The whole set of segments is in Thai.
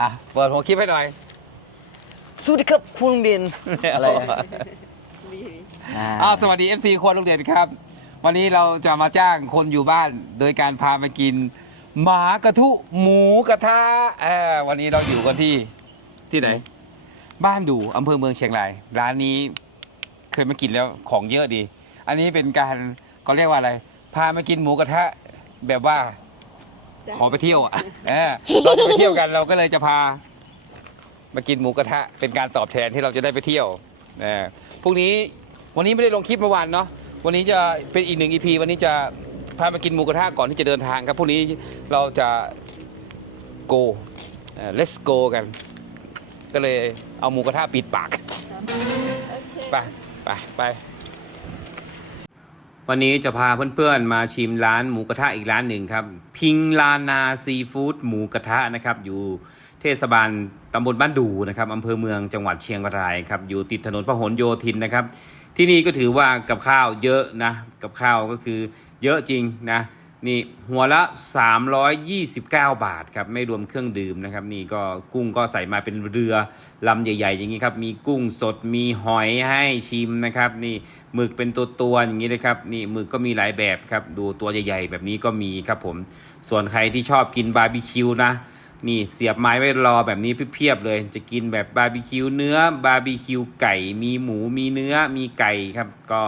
อะเปิดหัวคลิปให้หน่อยสวัสดีครับคุณลุงเด่นอะไรอะอ้าวสวัสดี FC ครัวลุงเด่นครับ วันนี้เราจะมาจ้างคนอยู่บ้าน โดยการพามากิน หมากระทุหมูกระทะเออวันนี้เราอยู่กันที่ที่ไหน บ้านดูอำเภอเมืองเชียงราย ร้านนี้เคยมากินแล้วของเยอะดี อันนี้เป็นการเขาเรียกว่าอะไร พามากินหมูกระทะแบบว่า ขอไปเที่ยวอะเออเราจะไปเที่ยวกันเราก็เลยจะพา มากินหมูกระทะ เป็นการตอบแทนที่เราจะได้ไปเที่ยวเออพรุ่งนี้วันนี้ไม่ได้ลงคลิปเมื่อวานเนาะวันนี้จะเป็นอีกหนึ่งอีพีวันนี้จะพามากินหมูกระทะก่อนที่จะเดินทางครับพรุ่งนี้เราจะ go เอ่อ let's go กัน ก็เลยเอาหมูกระทะปิดปาก ไปไปไป วันนี้จะพาเพื่อนๆมาชิมร้านหมูกระทะอีกร้านหนึ่งครับ พิงลานาซีฟู้ดหมูกระทะนะครับอยู่เทศบาลตำบลบ้านดูนะครับอำเภอเมืองจังหวัดเชียงรายครับอยู่ติดถนนพหลโยธินนะครับ ที่นี่ก็ถือว่ากับข้าวเยอะนะกับข้าวก็คือเยอะจริงนะ นี่หัวละ 329 บาทครับไม่รวมเครื่องดื่มนะครับ นี่ก็กุ้งก็ใส่มาเป็นเรือลำใหญ่ ๆ อย่างนี้ครับ มีกุ้งสดมีหอยให้ชิมนะครับ นี่หมึกเป็นตัวตัวๆอย่างนี้เลยครับ นี่หมึกก็มีหลายแบบครับ ดูตัวใหญ่ๆ แบบนี้ก็มีครับผม ส่วนใครที่ชอบกินบาร์บีคิวนะนี่เสียบไม้ไว้รอแบบนี้เพียบๆเลย จะกินแบบบาร์บีคิวเนื้อบาร์บีคิวไก่ มีหมูมีเนื้อมีไก่ครับก็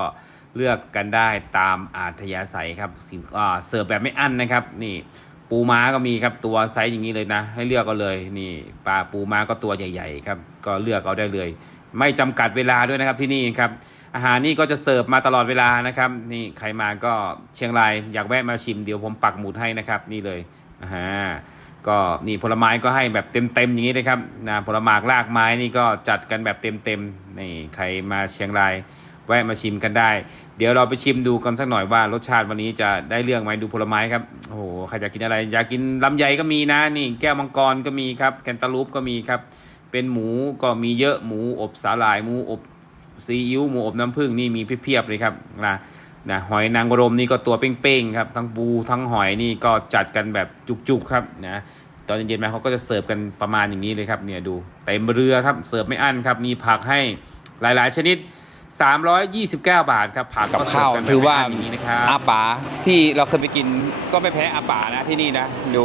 เลือกกันได้ตามอาธยาศัยครับสิอ่าเสิร์ฟแบบไม่อั้นนะครับ นี่ปูม้าก็มีครับตัวไซส์อย่างนี้เลยนะ ให้เลือกเอาเลยนี่ปลาปูม้าก็ตัวใหญ่ๆครับก็เลือกเอาได้เลย ไม่จำกัดเวลาด้วยนะครับที่นี่ครับอาหารนี่ก็จะเสิร์ฟมาตลอดเวลานะครับนี่ใครมาก็เชียงรายอยากแวะมาชิมเดี๋ยวผมปักหมุดให้นะครับนี่เลยอ่าก็นี่ผลไม้ก็ให้แบบเต็มๆอย่างนี้เลยครับนะผลไม้รากไม้นี่ก็จัดกันแบบเต็มๆนี่ใครมาเชียงราย แวะมาชิมกันได้ เดี๋ยวเราไปชิมดูกันสักหน่อยว่ารสชาติวันนี้จะได้เรื่องไหมดูผลไม้ครับโอ้โหใครอยากกินอะไร อยากกินลำไยก็มีนะนี่ แก้วมังกรก็มีครับแคนตาลูปก็มีครับเป็นหมูก็มีเยอะหมูอบสาหร่ายหมูอบซีอิ๊วหมูอบน้ำผึ้งนี่มีเพียบเลยครับนะนะหอยนางรมนี่ก็ตัวเป้งๆครับทั้งปูทั้งหอยนี่ก็จัดกันแบบจุกๆครับนะตอนเย็นๆมาเขาก็จะเสิร์ฟกันประมาณอย่างนี้เลยครับเนี่ยดูเต็มเรือครับเสิร์ฟไม่อั้นครับมีผักให้หลายๆชนิด 329 บาทครับผักกับข้าวเสิร์ฟนแบบถือว่าไม่นอย่างนี้นะครับอาป๋าที่เราเคยไปกินก็ไม่แพ้อาป๋านะที่นี่นะดู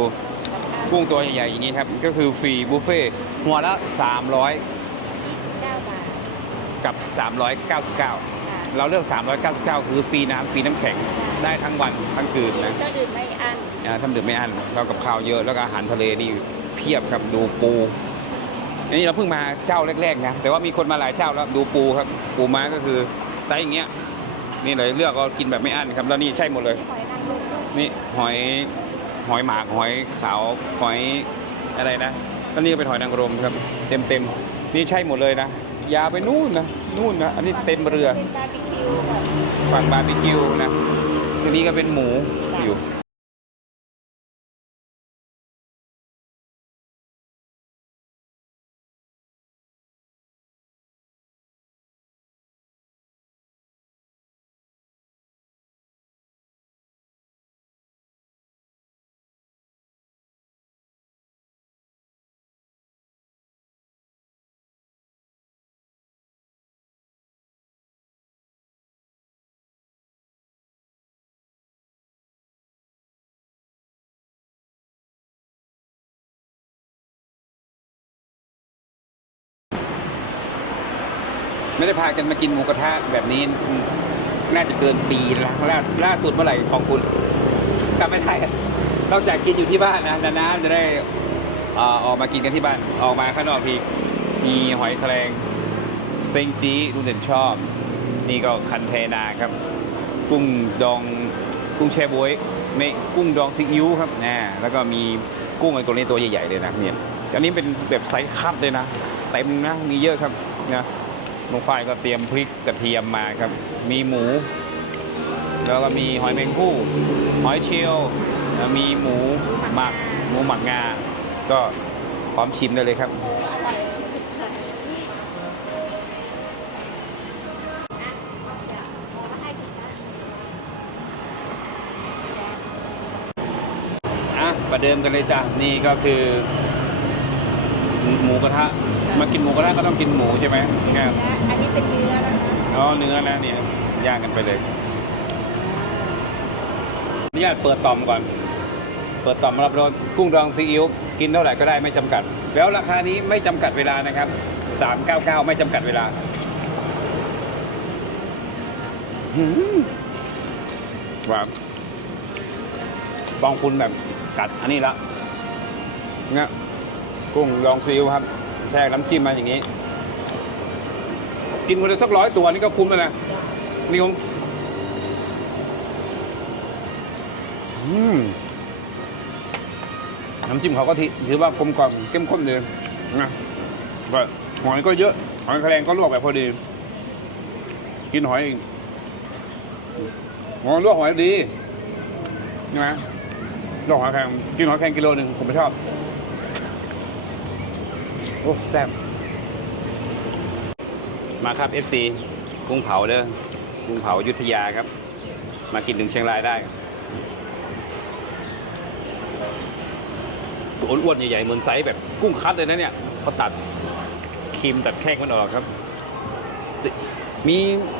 กุ้งตัวใหญ่ๆอย่างนี้ครับ ก็คือฟรีบุฟเฟ่ต์หัวละ 300 9บาทกับ 399ค่ะเราเลือก 399 คือฟรีน้ำฟรีน้ำแข็งได้ทั้งวันทั้งคืนนะก็ดื่มไม่อั้นอ่าทำดื่มไม่อั้นเรากับข้าวเยอะแล้วก็อาหารทะเลนี่เพียบครับดูปู อันนี้เราเพิ่งมาเจ้าแรกๆนะแต่ว่ามีคนมาหลายเจ้าแล้วดูปูครับ ปูม้าก็คือไซส์อย่างเงี้ยนี่เลยเลือกเอากินแบบไม่อั้นครับแล้วนี่ใช่หมดเลย นี่หอยหอยหมากหอยขาวหอยอะไรนะแล้วนี่ก็เป็นหอยนางรมครับ เต็มเต็มๆนี่ใช่หมดเลยนะยาวไปนู่นนะนู่นนะอันนี้เต็มเรือฝั่งบาร์บีคิวนะทีนี้ก็เป็นหมู ไม่ได้พากันมากินหมูกระทะแบบนี้ น่าจะเกินปีแล้วล่าล่าสุดเมื่อไหร่ของคุณจำไม่ได้นอกจากกินอยู่ที่บ้านนะนานๆจะได้อออกมากินกันที่บ้านออกมาข้างนอกทีมีหอยแครงเซงจีลุงเด่นชอบ นี่ก็คันเทนาครับ กุ้งดองกุ้งแช่บวยเมกุ้งดองซีอิ๊วครับนะแล้วก็มีกุ้งไอ้ตัวนี้ตัวใหญ่ๆเลยนะเนี่ยอันนี้เป็นแบบไซส์คัพเลยนะเต็มนะมีเยอะครับนะ น้องฝ้ายก็เตรียมพริกกระเทียมมาครับ มีหมู แล้วก็มีหอยแมงผู้หอยเชลล์แล้วมีหมูหมักหมูหมักงา ก็พร้อมชิมได้เลยครับอะประเดิมกันเลยจ้ะนี่ก็คือ หมูกระทะ มากินหมูกระทะก็ต้องกินหมูใช่ไหมครับและอันนี้เป็นเนื้อนะคะอ๋อเนื้อนะเนี่ยย่างกันไปเลยอนุญาตเปิดต่อมก่อน เปิดต่อมรับรสกุ้งดองซีอิ๊วกินเท่าไหร่ก็ได้ไม่จำกัด แล้วราคานี้ไม่จำกัดเวลานะครับ 399 ไม่จำกัดเวลาหืมหวานบองคุณแบบกัดอันนี้ละเนี่ยกุ้งดองซีอิ๊วครับ แช่น้ำจิ้มมาอย่างนี้ กินคนเดียวสักร้อยตัวนี่ก็คุ้มแล้วนะนี่ผมน้ำจิ้มเขาก็ทีถือว่ากลมกล่อมเข้มข้นเลยนะก็หอยก็เยอะ หอยแครงก็ลวกแบบพอดี กินหอยอีกหอยลวกหอยดีใช่ไหมลวกหอยแครงกินหอยแครงกิโลหนึ่งผมไม่ชอบ โอ้แซ่บมาครับ FC กุ้งเผาเด้อกุ้งเผายุทธยาครับ มากินถึงเชียงรายได้อ้วนๆใหญ่ๆเหมือนไซส์แบบกุ้งคัดเลยนะเนี่ยเขาตัดครีมตัดแข้งมันออกครับมี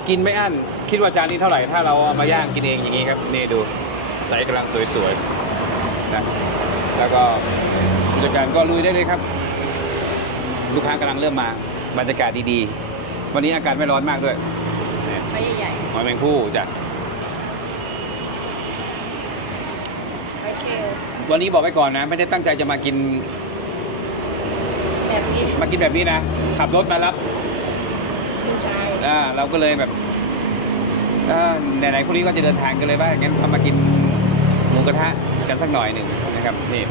กินไม่อั้นคิดว่าจานนี้เท่าไหร่ถ้าเราเอามาย่างกินเองอย่างนี้ครับนี่ดูไซส์กำลังสวยๆนะแล้วก็ผู้จัดการก็ลุยได้เลยครับ ลูกค้ากำลังเริ่มมาบรรยากาศดีๆ วันนี้อากาศไม่ร้อนมากด้วยเนี่ยไม้ใหญ่หอยแมงผู้จ้ะๆไม้เชลล์วันนี้บอกไว้ก่อนนะ ไม่ได้ตั้งใจจะมากินแบบนี้มากินแบบนี้นะ ขับรถมารับคุณชายอ่าเราก็เลยแบบอ่าไหนๆพวกนี้ก็จะเดินทางกันเลยว่างั้นเรามากินหมูกระทะกันสักหน่อยหนึ่งนะครับนี่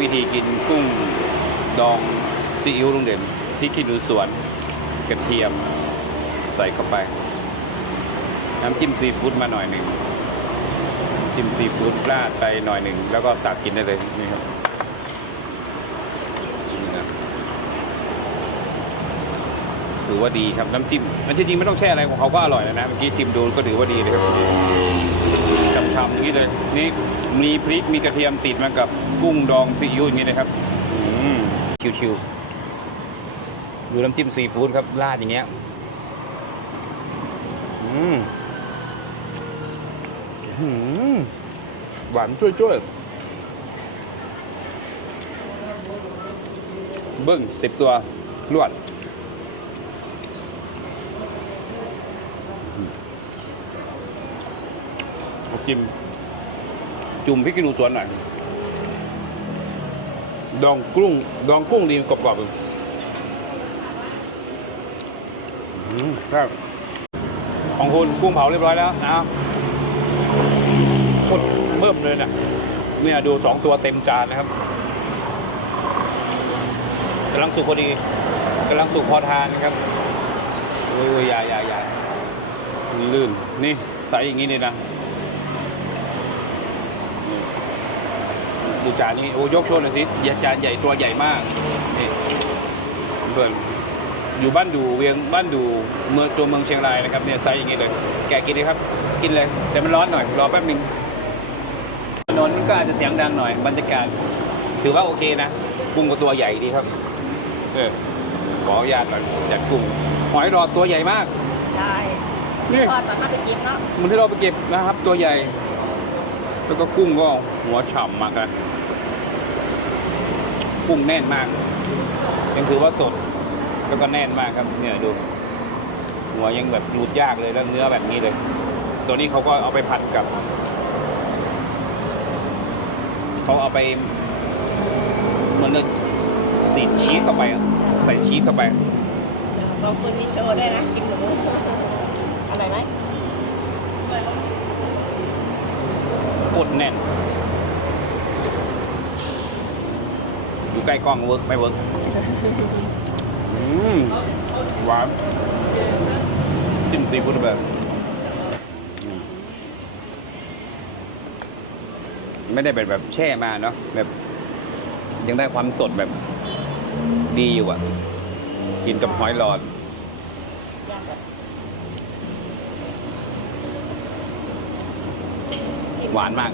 วิธีกินกุ้งดอง ซีอิ๊วลุงเด่นพริกขี้หนูสวนกระเทียมใส่เข้าไป น้ำจิ้มซีฟู้ดมาหน่อยหนึ่งจิ้มซีฟู้ดราดไปหน่อยหนึ่งแล้วก็ตักกินได้เลยนี่ครับนี่นะถือว่าดีครับน้ำจิ้มมันจริงๆไม่ต้องแช่อะไรของเขาก็อร่อยแล้วนะเมื่อกี้ชิมดูก็ถือว่าดีเลยครับทำๆอย่างนี้เลยนี่มีพริกมีกระเทียมติดมากับกุ้งดองซีอิ๊วอย่างนี้เลยครับชิวๆ ดูน้ำจิ้มซีฟู้ดครับราดอย่างเงี้ยอืมอื้อหือหวานจ้วยๆเบิ้งสิบตัวลวดจิ้มจุ่มพริกขี้หนูสวนหน่อยดองกุ้งดองกุ้งดีกรอบๆเลย อืม ครับ ของคุณกุ้งเผาเรียบร้อยแล้วนะคตรเบิ่มเลยเนะเนี่ยดูสองตัวเต็มจานนะครับกำลังสุกพอดีกำลังสุกพอทานนะครับโอ้ยอย่าอย่าอย่าลื่นนี่ใส่อย่างนี้เลยนะดูจานนี้โอ้ยกโชว์หน่อยสิจานใหญ่ตัวใหญ่มากนี่เพื่อน อยู่บ้านดูเวียงบ้านดูเมืองตัวเมืองเชียงรายนะครับเนี่ยไซส์อย่างนี้เลย แกะกินเลยครับ กินเลย แต่มันร้อนหน่อย รอแป๊บหนึงถนนก็อาจจะเสียงดังหน่อยบรรยากาศถือว่าโอเคนะกุ้งก็ตัวใหญ่ดีครับ เออขออนุญาตหน่อยจัดกุ้งหอยรอดตัวใหญ่มากได้นี่ทอดตอนถ้าไปกินเนาะเหมันที่เราไปเก็บนะครับ ตัวใหญ่ แล้วก็กุ้งก็หัวฉ่ำมากนะกุ้งแน่นมากยังถือว่าสด แล้วก็แน่นมากครับเนี่ยดู หัวยังแบบรูดยากเลยแล้วเนื้อแบบนี้เลย ตัวนี้เขาก็เอาไปผัดกับเขาเอาไปเหมือนกับสีดชีสเข้าไปอะใส่ชีสเข้าไปบางคนมีโชว์ด้วยนะกินหมูอร่อยไหมโคตรแน่น อยู่ใกล้กล้องเวิร์กไม่เวิร์กอื มหวานจิ้มซีฟู้ดแบบอืมไม่ได้เป็นแบบแช่มาเนาะแบบ ยังได้ความสดแบบ ดีอยู่อะ กินกับหอยหลอดย่างแบบหวานมาก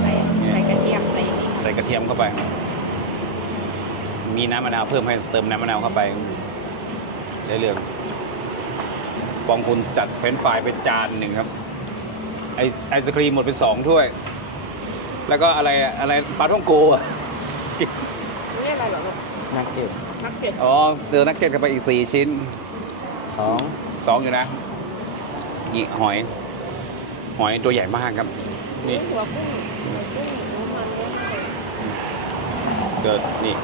ใส่ใส่กระเทียมใส่นี่ใส่กระเทียมเข้าไป มีน้ำมะนาวเพิ่มให้เติมน้ำมะนาวเข้าไปได้เรื่องปองคุณจัดเฟรนช์ฟรายไปจานหนึ่งครับ ไอไอศครีมหมดไปสองถ้วย แล้วก็อะไรอะอะไรปลาท่องโกอะนี่อะไรเหรอลูกนักเก็ตนักเก็ตอ๋อเจอนักเก็ตกันไปอีกสี่ชิ้นสองสองอยู่นะนี่หอย หอยตัวใหญ่มากครับนี่หัวกุ้งหัวกุ้งน้ำมันเยอะมากเกิดนี่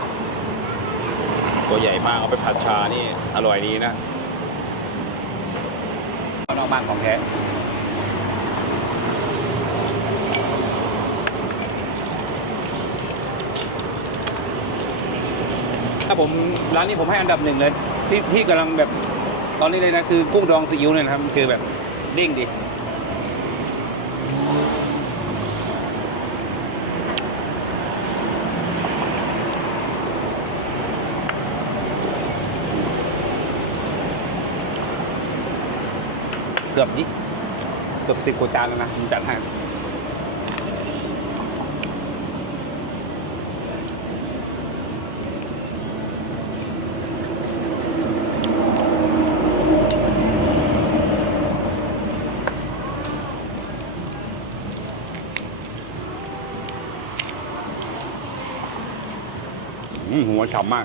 ตัวใหญ่มากเอาไปผัดชานี่ อร่อยดีนะนอกบ้านของแท้ถ้าผมร้านนี้ผมให้อันดับหนึ่งเลย ที่ที่กำลังแบบตอนนี้เลยนะ คือกุ้งดองซีอิ๊วเนี่ยนะครับ คือแบบเด้งดี เกือบยี่เกือบสิบกว่าจานแล้วนะผมจัดให้อืมหัวฉ่ำมาก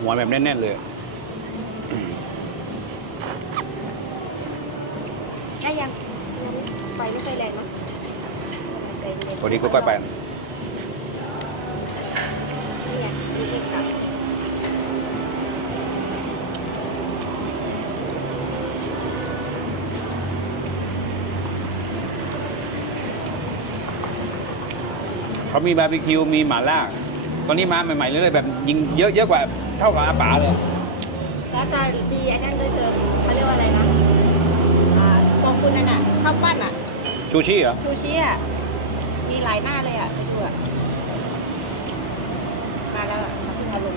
หัวแบบแน่นๆเลย ได้ยังยังไปไม่ค่อยแรงเนอะ ใจเย็นพอดีก็ก้อยไปนี่ไงรีบๆกลับเขามีบาร์บีคิว มีหม่าล่า ตอนนี้มาใหม่ๆเลยแบบยิงเยอะเยอะกว่าเท่ากับอาป๋าเลยแล้วจะดีอันนั้นเลยเธอเขาเรียกว่าอะไรนะอ่าปองคุณนั่นน่ะข้าวปั้นอะ ชูชีเหรอซูชิอะมีห ลายหน้าเลยอะไปดูอะมาแล้วอะมาเพิ่งเอาลง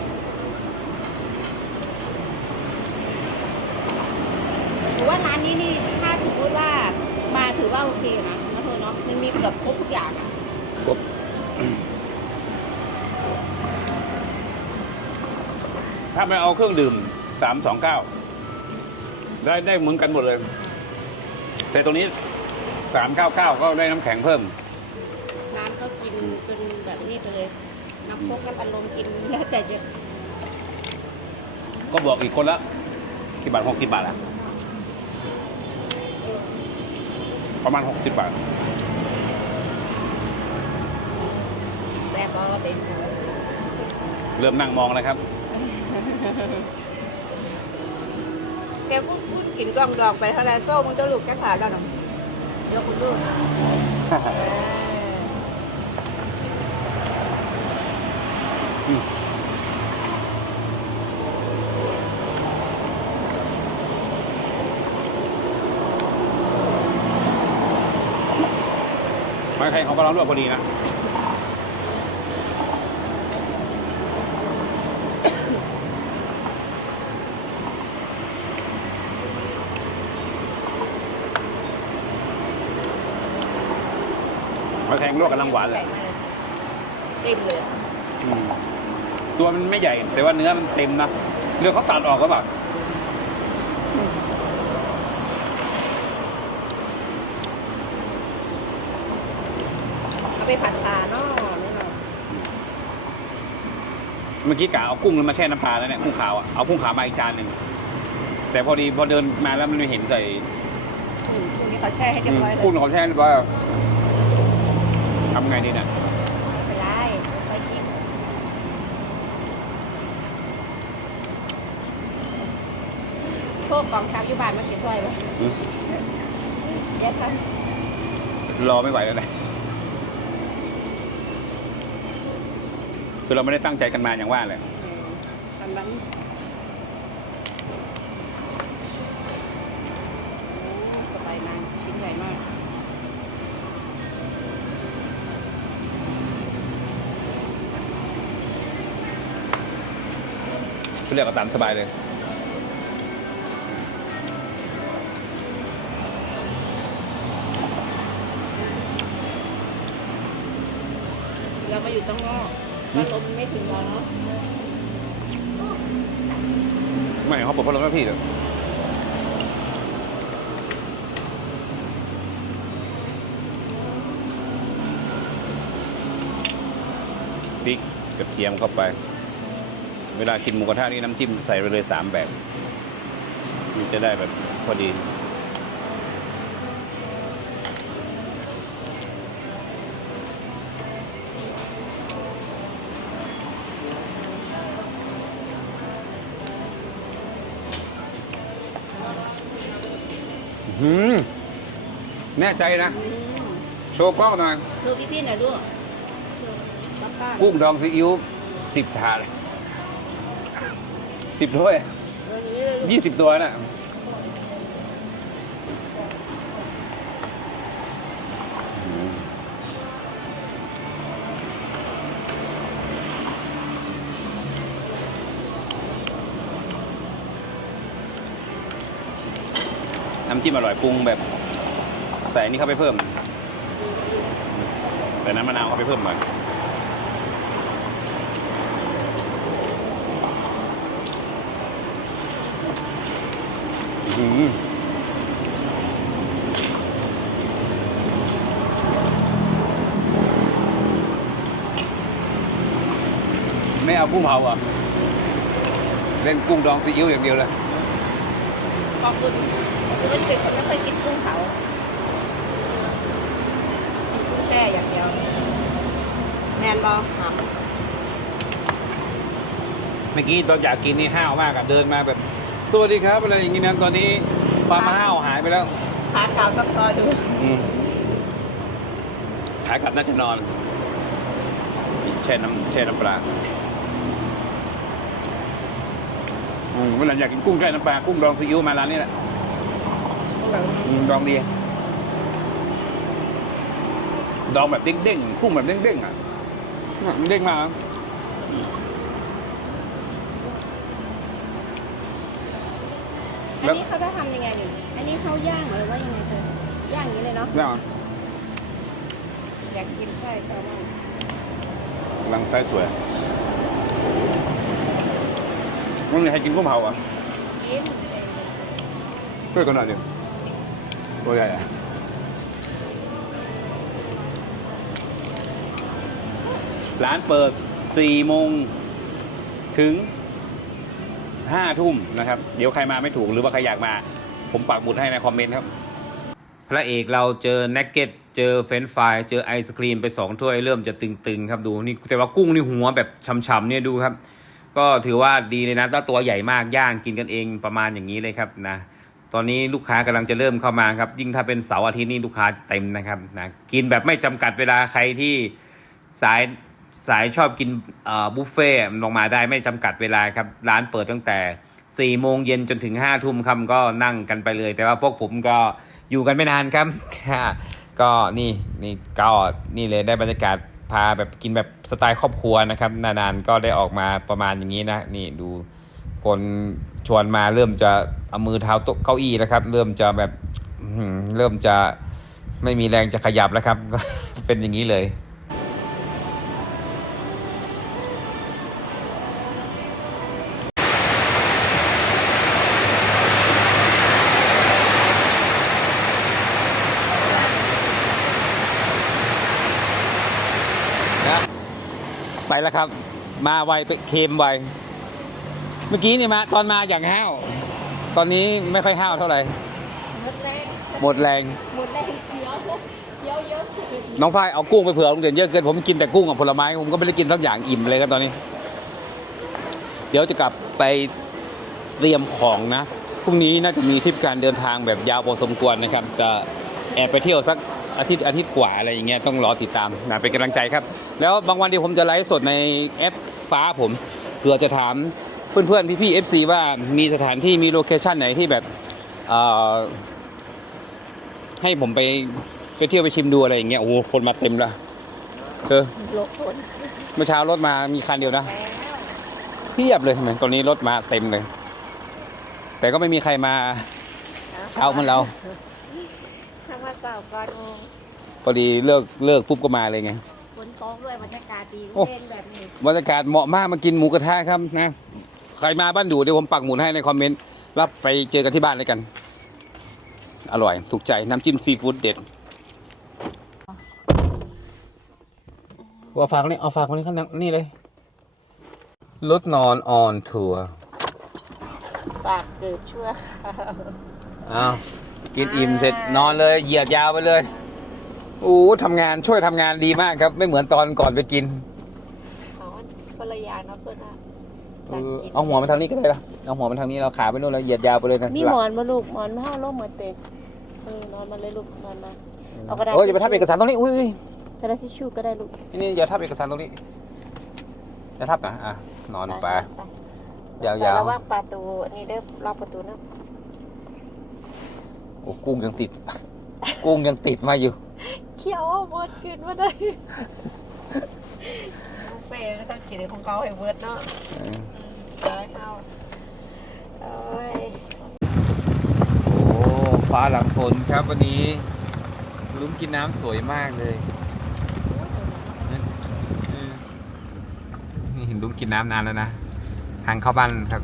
หรือว่าร้านนี้นี่ถ้าสมมติว่ามาถือว่าโอเคนะนะเธอเนาะมันมีเกือบครบทุกอย่างอะครบถ้าไม่เอาเครื่องดื่มสามสองเก้าได้ได้เหมือนกันหมดเลย แต่ตรงนี้สามเก้าเก้าก็ได้น้ำแข็งเพิ่ม ก็กินจนแบบนี้ไปเลยน้ำพกน้ำอัดลมกินแล้วแต่จะก็บอกอีกคนละกี่บาทหกสิบบาทอะประมาณหกสิบบาทแบบว่าเป็นเริ่มนั่งมองแล้วครับ แกพูดพูดกินกล่องดอกไปเท่าไรโซ่มึงจะลูกแกผ่านแล้วเนาะเดี๋ยวคุณลูกเออ ไม่ใคร เขาก็ร้องด้วยพอดีนะหอยแครงลวกกำลังหวานเลยใญ่มากเลยเต็มเลยอะอืมตัวมันไม่ใหญ่ แต่ว่าเนื้อมันเต็มนะเรื่องเขาตัดออกก็แบบ เอาไปผัดชาเนาะนี่เนาะ เมื่อกี้กะเอากุ้งมาแช่น้ำปลาแล้วเนี่ยกุ้งขาวอะเอากุ้งขาวมาอีกจานหนึ่งแต่พอดีพอเดินมาแล้วมันไม่เห็นใส่อืมพรุ่งนี้เขาแช่ให้เรียบร้อยเลยกุ้งเขาแช่เรียบร้อยแล้วทำไงดีเนี่ยไม่เป็นไรไปกินพวกกองทัพอยุบานมาเก็บถ้วยไว้อืมเดี๋ยวท่านรอไม่ไหวแล้วนะ คือเราไม่ได้ตั้งใจกันมาอย่างว่าเลยทำนั้นโอ้สบายนางชิ้นใหญ่มาก เลือกเอาตามสบายเลย เรามาอยู่ตรงนอก ไม่ถึหรอเขาะไม่เขาบอพัดลมไม่พี่เลยพริกกระเทียมเข้าไป เวลากินหมูกระทะนี่น้ำจิ้มใส่ไปเลยสามแบบ มันจะได้แบบพอดี หืมแน่ใจนะอืมโชว์กล้องหน่อย ดูพี่ๆหน่อยลูกป้าป้ากุ้งดองซีอิ๊วสิบถาดสิบถ้วยเออนี่เลยลูกยี่สิบตัวน่ะำจิ้มอร่อยปรุงแบบ ใส่นี่เข้าไปเพิ่มใส่น้ำมะนาวเข้าไปเพิ่มหน่อยไม่เอากุ้งเผาอะเล่นกุ้งดองซีอิ๊วอย่างเดียวเลยขอบคุณ คือเป็นเป็นคนไม่เคยกินกุ้งเผากินกุ้งแช่อย่างเดียว แมนบอครับเมื่อกี้ตอนอยากกินนี่ห้าวมากอะเดินมาแบบสวัสดีครับอะไรอย่างงี้นะตอนนี้ความห้าวหายไปแล้วหาข่าวสักตอดูอืมขากลับน่าจะนอนแช่น้ำแช่น้ำปลาอืมวันหลังอยากกินกุ้งแช่น้ำปลากุ้งดองซีอิ๊วมาร้านนี้แหละอืม ดองดี ดองแบบเด้งๆกุ้งแบบเด้งๆอะเนี่ยมันเด้งมากนะแล้อัวนนี้เขาจะทำยังไงดิอันนี้เขาย่างหรือว่ายังไงเธอย่างอย่างนี้เลยเนาะเนี่ยอยากกินไส้แซลมอนกำลังไซส์สวยมึงอยากให้กินกุ้งเผาอะกินเพื่อนกันหน่อยดิ ตัวใหญ่อะร้านเปิด4โมงถึง5ทุ่มนะครับ เดี๋ยวใครมาไม่ถูกหรือว่าใครอยากมา ผมปักหมุดให้ในคอมเมนต์ครับ พระเอกเราเจอแนกเก็ตเจอเฟรนช์ฟรายเจอไอศครีมไปสองถ้วยเริ่มจะตึงๆ ครับดูนี่แต่ว่ากุ้งนี่หัวแบบช่ำๆเนี่ยดูครับ ก็ถือว่าดีเลยนะถ้าตัวใหญ่มากย่างกินกันเองประมาณอย่างนี้เลยครับนะ ตอนนี้ลูกค้ากำลังจะเริ่มเข้ามาครับ ยิ่งถ้าเป็นเสาร์อาทิตย์นี่ลูกค้าเต็มนะครับนะกินแบบไม่จำกัดเวลาใครที่สายสายชอบกินบุฟเฟ่ลงมาได้ไม่จำกัดเวลาครับ ร้านเปิดตั้งแต่4โมงเย็นจนถึง5ทุ่มครับก็นั่งกันไปเลย แต่ว่าพวกผมก็อยู่กันไม่นานครับค่ะก็นี่นี่ก็นี่เลยได้บรรยากาศพาแบบกินแบบสไตล์ครอบครัวนะครับ นานๆก็ได้ออกมาประมาณอย่างนี้นะ นี่ดูคน ชวนมาเริ่มจะเอามือเท้าโต๊ะเก้าอี้แล้วครับ เริ่มจะแบบเริ่มจะไม่มีแรงจะขยับแล้วครับ ก็เป็นอย่างนี้เลยไปแล้วครับ มาไวไปเค็มไว เมื่อกี้นี่มาตอนมาอย่างห้าว ตอนนี้ไม่ค่อยห้าวเท่าไหร่ หมดแรงหมดแรง หมดแรงเคี้ยวเคี้ยวเยอะน้องฝ้ายเอากุ้งไปเผื่อโรงเรียนเยอะเกินผมกินแต่กุ้งกับผลไม้ผมก็ไม่ได้กินสักอย่างอิ่มเลยครับตอนนี้ เดี๋ยวจะกลับไปเตรียมของนะพรุ่งนี้น่าจะมีทริปการเดินทางแบบยาวพอสมควรนะครับ จะแอบไปเที่ยวสักอาทิตย์อาทิตย์กว่าอะไรอย่างเงี้ยต้องรอติดตามนะเป็นกำลังใจครับ แล้วบางวันเดี๋ยวผมจะไลฟ์สดในแอปฟ้าผมเผื่อจะถาม เพื่อนๆพี่ๆ FC ว่ามีสถานที่มีโลเคชั่นไหนที่แบบเอ่อให้ผมไปไปเที่ยวไปชิมดูอะไรอย่างเงี้ยโอ้โหคนมาเต็มแล้วเออโลกคนเมื่อเช้ารถมามีคันเดียวนะแล้วเทียบเลยทำไมตอนนี้รถมาเต็มเลย แต่ก็ไม่มีใครมาเช้าเหมือนเราทำมาเสาร์ก่อนโมงพอดีเลิกเลิกปุ๊บก็มาเลยไงฝนตกด้วยบรรยากาศดีโอ้เล่นแบบนี้บรรยากาศเหมาะมากมากินหมูกระทะครับนะ ใครมาบ้านดูเดี๋ยวผมปักหมุดให้ในคอมเมนต์ว่าไปเจอกันที่บ้านเลยกัน อร่อย ถูกใจน้ำจิ้มซีฟู้ดเด็ดว่าฝากนี่เอาฝากคนนี้ข้างนี่เลยรถนอนออนทัวร์ปากเกิดชั่วคราวอ้าวกินอิ่มเสร็จนอนเลยเหยียดยาวไปเลยโอ้ทำงานช่วยทำงานดีมากครับ ไม่เหมือนตอนก่อนไปกินเขาภรรยาเนาะเพื่อนอะ เออเอาหัวมาทางนี้ก็ได้ละเอาหัวมาทางนี้เราขาไปนู่นแล้วเหยียดยาวไปเลยนะมีหมอนมาลูกหมอนมาห้าโลกเหมือนเตะเออนอนมาเลยลูกนอนมาเอากระดาษโอ้ยอย่าไปทับเอกสารตรงนี้อุ้ยอุ้ยกระดาษทิชชู่ก็ได้ลูกนี่อย่าทับเอกสารตรงนี้อย่าทับนะอะนอนไปยาวๆแต่ระว่างประตูอันนี้เด้อล็อกประตูนะโอ้กุ้งยังติด กุ้งยังติดมาอยู่ เขียวอะเบิร์ดกินมาได้บุฟ เฟ่ก็ต้องกินของเขาให้เบิร์ดเนาะร้อยเอาโอ้ยโอ้ฟ้าหลังฝนครับวันนี้ลุ้มกินน้ำสวยมากเลยนี่เห็นลุ้มกินน้ำนานแล้วนะทางเข้าบ้านครับ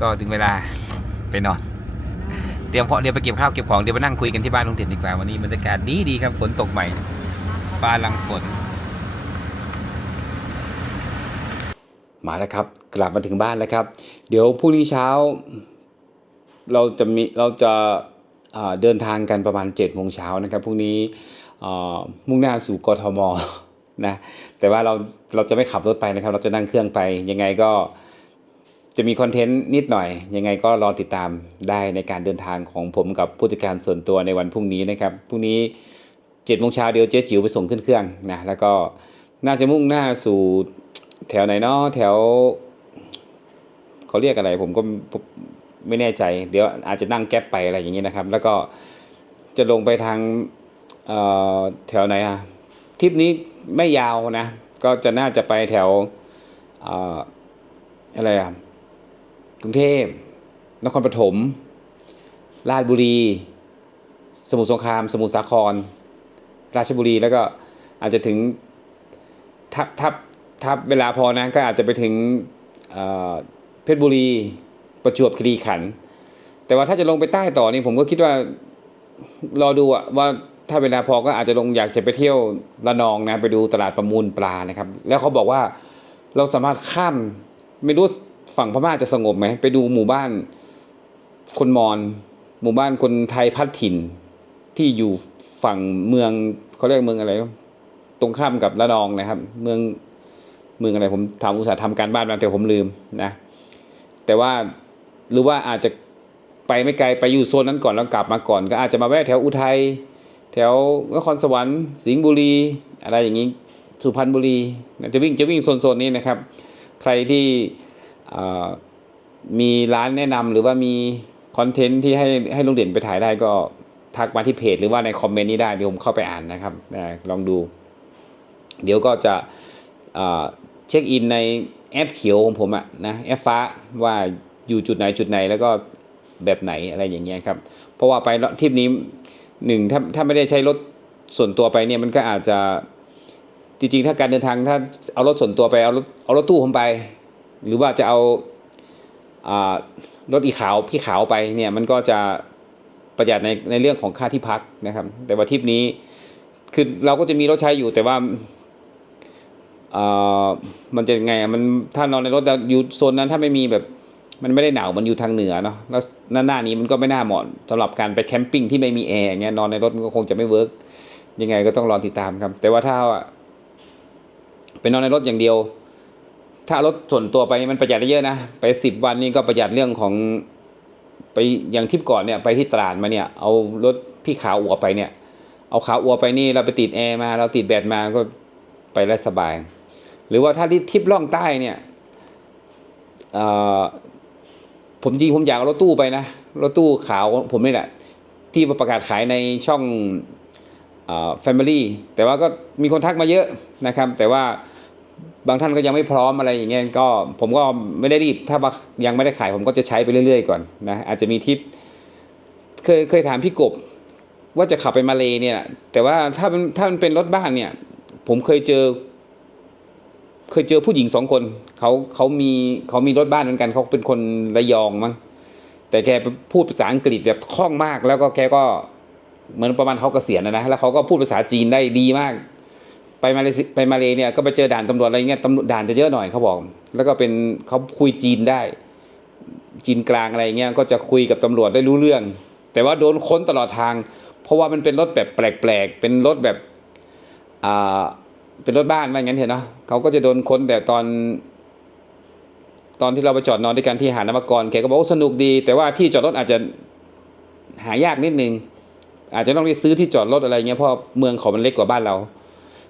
ก็ถึงเวลาไปนอนเตรียมเพาะเดี๋ยวไปเก็บข้าวเก็บของเดี๋ยวไปนั่งคุยกันที่บ้านลุงเด่นดีกว่าวันนี้บรรยากาศดีดีครับฝนตกใหม่ฟ้าหลังฝน มาแล้วครับ กลับมาถึงบ้านแล้วครับ เดี๋ยวพรุ่งนี้เช้า เราจะมีเราจะเดินทางกันประมาณ7จ็ดโมงเช้านะครับพรุ่งนี้มุ่งหน้าสู่กทมนะแต่ว่าเราเราจะไม่ขับรถไปนะครับ เราจะนั่งเครื่องไป ยังไงก็จะมีคอนเทนต์นิดหน่อย ยังไงก็รอติดตามได้ในการเดินทางของผมกับผู้จัดการส่วนตัวในวันพรุ่งนี้นะครับพรุ่งนี้7จ็ดโมงเช้าเดี๋ยวเจ๊จิ๋วไปส่งขึ้นเครื่องนะแล้วก็น่าจะมุ่งหน้าสู่ แถวไหนเนาะแถวเขาเรียกอะไร ผมก็ไม่แน่ใจ เดี๋ยวอาจจะนั่งแก๊ปไปอะไรอย่างนี้นะครับ แล้วก็จะลงไปทางแถวไหนอะทริปนี้ไม่ยาวนะ ก็จะน่าจะไปแถวออะไรอะกรุงเทพนครปฐมราชบุรี สมุทรสงคราม สมุทรสาคร ราชบุรีแล้วก็อาจจะถึงทับทับ ทับเวลาพอนะก็อาจจะไปถึงเเพชรบุรีประจวบคีรีขันธ์แต่ว่าถ้าจะลงไปใต้ต่อนี่ผมก็คิดว่ารอดูอะว่าถ้าเวลาพอก็อาจจะลงอยากจะไปเที่ยวระนองนะไปดูตลาดประมูลปลานะครับ แล้วเขาบอกว่าเราสามารถข้ามไม่รู้ฝั่งพม่าจะสงบไหมไปดูหมู่บ้านคนมอญหมู่บ้านคนไทยพัดถิ่น ที่อยู่ฝั่งเมืองเขาเรียกเมืองอะไร ตรงข้ามกับระนองนะครับ เมือง มืองอะไรผมทำอุตสาห์ทำการบ้านมาแต่ผมลืมนะแต่ว่าหรือว่าอาจจะไปไม่ไกลไปอยู่โซนนั้นก่อนแล้วกลับมาก่อน ก็อาจจะมาแวะแถวอุทัยแถวนครสวรรค์สิงห์บุรี อะไรอย่างนี้สุพรรณบุรีจะวิ่งจะวิ่งโซนๆนี้นะครับ ใครที่มีร้านแนะนำหรือว่ามีคอนเทนต์ที่ให้ให้ลุงเด่นไปถ่ายได้ก็ทักมาที่เพจหรือว่าในคอมเมนต์นี้ได้เดี๋ยวผมเข้าไปอ่านนะครับลองดู เดี๋ยวก็จะ เช็คอินในแอปเขียวของผมอะนะแอปฟ้าว่าอยู่จุดไหนจุดไหนแล้วก็แบบไหนอะไรอย่างเงี้ยครับ เพราะว่าไปทริปนี้หนึ่งถ้าถ้าไม่ได้ใช้รถส่วนตัวไปเนี่ยมันก็อาจจะจริงๆ ถ้าการเดินทางถ้าเอารถส่วนตัวไปเอารถเอารถตู้ผมไป หรือว่าจะเอาอ่ารถอีขาวพี่ขาวไปเนี่ยมันก็จะประหยัดในในเรื่องของค่าที่พักนะครับ แต่ว่าทริปนี้คือเราก็จะมีรถใช้อยู่แต่ว่า มันจะไงมันถ้านอนในรถแล้วอยู่โซนนั้นถ้าไม่มีแบบมันไม่ได้หนาวมันอยู่ทางเหนือเนาะแล้วหน้าหน้านี้มันก็ไม่น่าเหมาะสำหรับการไปแคมปิ้งที่ไม่มีแอร์เงี้ยนอนในรถมันก็คงจะไม่เวิร์กยังไงก็ต้องรอติดตามครับ แต่ว่าถ้าไปนอนในรถอย่างเดียว ถ้ารถส่วนตัวไปมันประหยัดได้เยอะนะไปสิบวันนี่ก็ประหยัดเรื่องของไปอย่างทริปก่อนเนี่ยไปที่ตลาดมาเนี่ย เอารถพี่ขาวอัวไปเนี่ย เอาขาวอัวไปนี่เราไปติดแอร์มาเราติดแบตมาก็ไปได้สบาย หรือว่าถ้าที่ทริปล่องใต้เนี่ยผมจริงผมอยากรถตู้ไปนะรถตู้ขาวผมนี่แหละที่ประกาศขายในช่องเอ่อ Family แต่ว่าก็มีคนทักมาเยอะนะครับ แต่ว่าบางท่านก็ยังไม่พร้อมอะไรอย่างเงี้ยก็ผมก็ไม่ได้รีบถ้ายังไม่ได้ขายผมก็จะใช้ไปเรื่อยๆก่อนนะอาจจะมีทริปเคยเคยถามพี่กบว่าจะขับไปมาเลเนี่ย แต่ว่าถ้ามันถ้ามันเป็นรถบ้านเนี่ย ผมเคยเจอ เคยเจอผู้หญิงสองคนเขาเขามีเขามีรถบ้านเหมือนกันเขาเป็นคนระยองมั้งแต่แกพูดภาษาอังกฤษแบบคล่องมาก แล้วก็แกก็เหมือนประมาณเขาเกษียณนะนะแล้วเขาก็พูดภาษาจีนได้ดีมาก ไปมาเลไปมาเลเนี่ยก็ไปเจอด่านตำรวจอะไรเงี้ยตำรวจด่านจะเยอะหน่อยเขาบอก แล้วก็เป็นเขาคุยจีนได้ จีนกลางอะไรเงี้ยก็จะคุยกับตำรวจได้รู้เรื่อง แต่ว่าโดนค้นตลอดทาง เพราะว่ามันเป็นรถแบบแปลกๆเป็นรถแบบอ่า เป็นรถบ้านว่างั้นเถอะเนาะเขาก็จะโดนค้นแต่ตอน ตอนที่เราไปจอดนอนด้วยกันที่หาดนวกรแกก็บอกว่าสนุกดี แต่ว่าที่จอดรถอาจจะหายากนิดนึง อาจจะต้องไปซื้อที่จอดรถอะไรเงี้ยเพราะเมืองเขามันเล็กกว่าบ้านเรา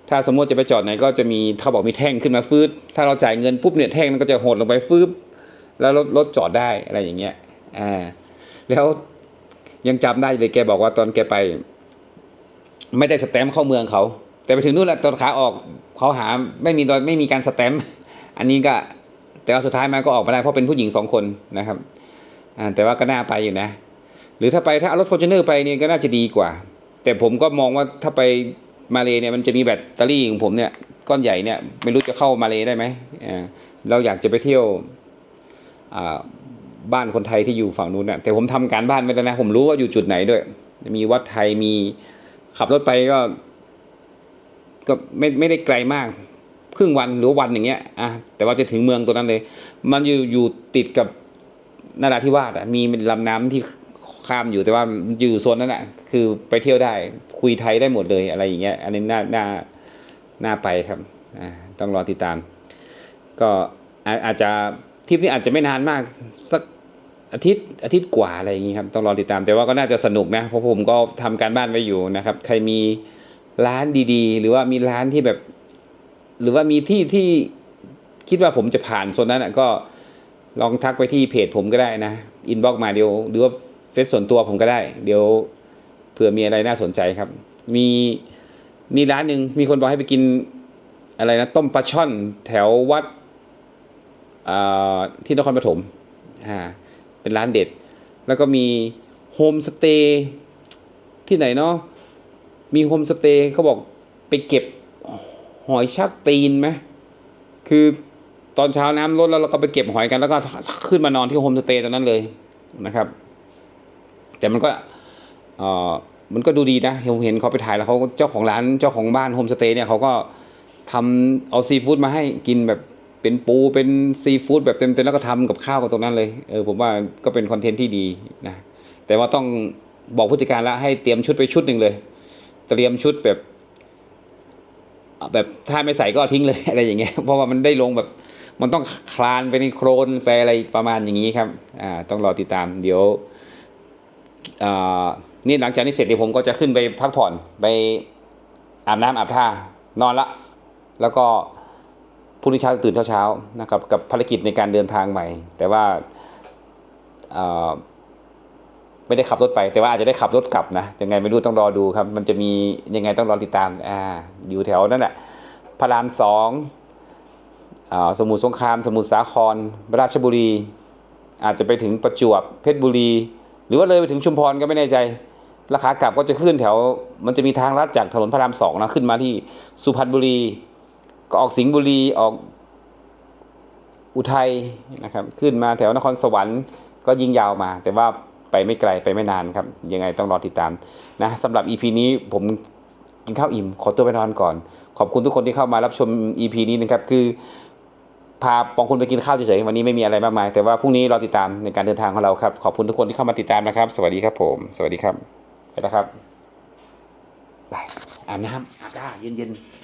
ถ้าสมมติจะไปจอดไหนก็จะมีเขาบอกมีแท่งขึ้นมาฟืดถ้าเราจ่ายเงินปุ๊บเนี่ยแท่งมันก็จะหดลงไปฟืบแล้วรถรถจอดได้อะไรอย่างเงี้ยอ่าแล้วยังจำได้เลยแกบอกว่าตอนแกไป ไม่ได้สแตมป์เข้าเมืองเขา แต่ไปถึงนู่นแหละตอนขาออกเขาหาไม่มีโดยไม่มีการสแตมป์อันนี้ก็แต่ว่าสุดท้ายมาก็ออกมาได้เพราะเป็นผู้หญิงสองคนนะครับแต่ว่าก็น่าไปอยู่นะ หรือถ้าไปถ้าเอารถฟอร์จูเนอร์ไปเนี่ยก็น่าจะดีกว่า แต่ผมก็มองว่าถ้าไปมาเลเนี่ยมันจะมีแบตเตอรี่ของผมเนี่ยก้อนใหญ่เนี่ยไม่รู้จะเข้ามาเลได้ไหมเราอยากจะไปเที่ยวบ้านคนไทยที่อยู่ฝั่งนู้นนะแต่ผมทำการบ้านไว้แล้วนะ ผมรู้ว่าอยู่จุดไหนด้วย มีวัดไทยมีขับรถไปก็ ก็ไม่ไม่ได้ไกลมากครึ่งวันหรือวันอย่างเงี้ยอะแต่ว่าจะถึงเมืองตัวนั้นเลย มันอยู่อยู่ติดกับนาราธิวาสอะมีลำน้ำที่ข้ามอยู่แต่ว่าอยู่โซนนั้นอะ คือไปเที่ยวได้คุยไทยได้หมดเลยอะไรอย่างเงี้ย อันนี้น่าน่าน่าไปครับอ่าต้องรอติดตาม ก็อาจจะทริปนี้อาจจะไม่นานมากสักอาทิตย์อาทิตย์กว่าอะไรอย่างงี้ครับต้องรอติดตามแต่ว่าก็น่าจะสนุกนะเพราะผมก็ทำการบ้านไว้อยู่นะครับ ใครมี ร้านดีๆ หรือว่ามีร้านที่แบบ หรือว่ามีที่ที่คิดว่าผมจะผ่านโซนนั้นอะก็ลองทักไปที่เพจผมก็ได้นะอินบ็อกมาเดี๋ยวหรือว่าเฟซส่วนตัวผมก็ได้ เดี๋ยวเผื่อมีอะไรน่าสนใจครับ มีมีร้านหนึ่งมีคนบอกให้ไปกินอะไรนะ ต้มปลาช่อนแถววัดที่นครปฐมอ่าเป็นร้านเด็ด แล้วก็มีโฮมสเตย์ที่ไหนเนาะ มีโฮมสเตย์เขาบอกไปเก็บหอยชักตีนไหมคือตอนเช้าน้ำลดแล้วเราก็ไปเก็บหอยกัน แล้วก็ขึ้นมานอนที่โฮมสเตย์ตรงนั้นเลยนะครับ แต่มันก็เออมันก็ดูดีนะผมเห็นเขาไปถ่ายแล้วเขาเจ้าของร้านเจ้าของบ้านโฮมสเตย์เนี่ยเขาก็ทำเอาซีฟู้ดมาให้กินแบบเป็นปูเป็นซีฟู้ดแบบเต็มๆแล้วก็ทำกับข้าวกันตรงนั้นเลยเออผมว่าก็เป็นคอนเทนต์ที่ดีนะแต่ว่าต้องบอกผู้จัดการแล้วให้เตรียมชุดไปชุดหนึ่งเลย เตรียมชุดแบบแบบถ้าไม่ใส่ก็ทิ้งเลยอะไรอย่างเงี้ยเพราะว่ามันได้ลงแบบมันต้องคลานไปในโครนไปอะไรประมาณอย่างนี้ครับอ่าต้องรอติดตามเดี๋ยวอ่านี่หลังจากนี้เสร็จเดี๋ยวผมก็จะขึ้นไปพักผ่อนไปอาบน้ำอาบท่านอนละ แล้วก็พรุ่งนี้เช้าตื่นเช้าๆนะครับกับภารกิจในการเดินทางใหม่ แต่ว่าอ่า ไม่ได้ขับรถไป แต่ว่าอาจจะได้ขับรถกลับนะยังไงไม่รู้ต้องรอดูครับ มันจะมียังไงต้องรอติดตามอ่าอยู่แถวนั่นแหละพระรามสองอ่าสมุทรสงคราม สมุทรสาคร ราชบุรี อาจจะไปถึงประจวบเพชรบุรี หรือว่าเลยไปถึงชุมพรก็ไม่แน่ใจ ราคากลับก็จะขึ้นแถว มันจะมีทางลัดจากถนนพระรามสองนะขึ้นมาที่สุพรรณบุรี ก็ออกสิงห์บุรีออกอุทัยนะครับขึ้นมาแถวนครสวรรค์ก็ยิงยาวมา แต่ว่า ไปไม่ไกลไปไม่นานครับ ยังไงต้องรอติดตามนะสำหรับ EP นี้ผมกินข้าวอิ่ม ขอตัวไปนอนก่อน ขอบคุณทุกคนที่เข้ามารับชม EP นี้นะครับ คือ พาปองคุณไปกินข้าวเฉยๆวันนี้ไม่มีอะไรมากมาย แต่ว่าพรุ่งนี้รอติดตามในการเดินทางของเราครับ ขอบคุณทุกคนที่เข้ามาติดตามนะครับ สวัสดีครับผม สวัสดีครับไปแล้วครับไปอาบน้ำอาบน้เย็นๆ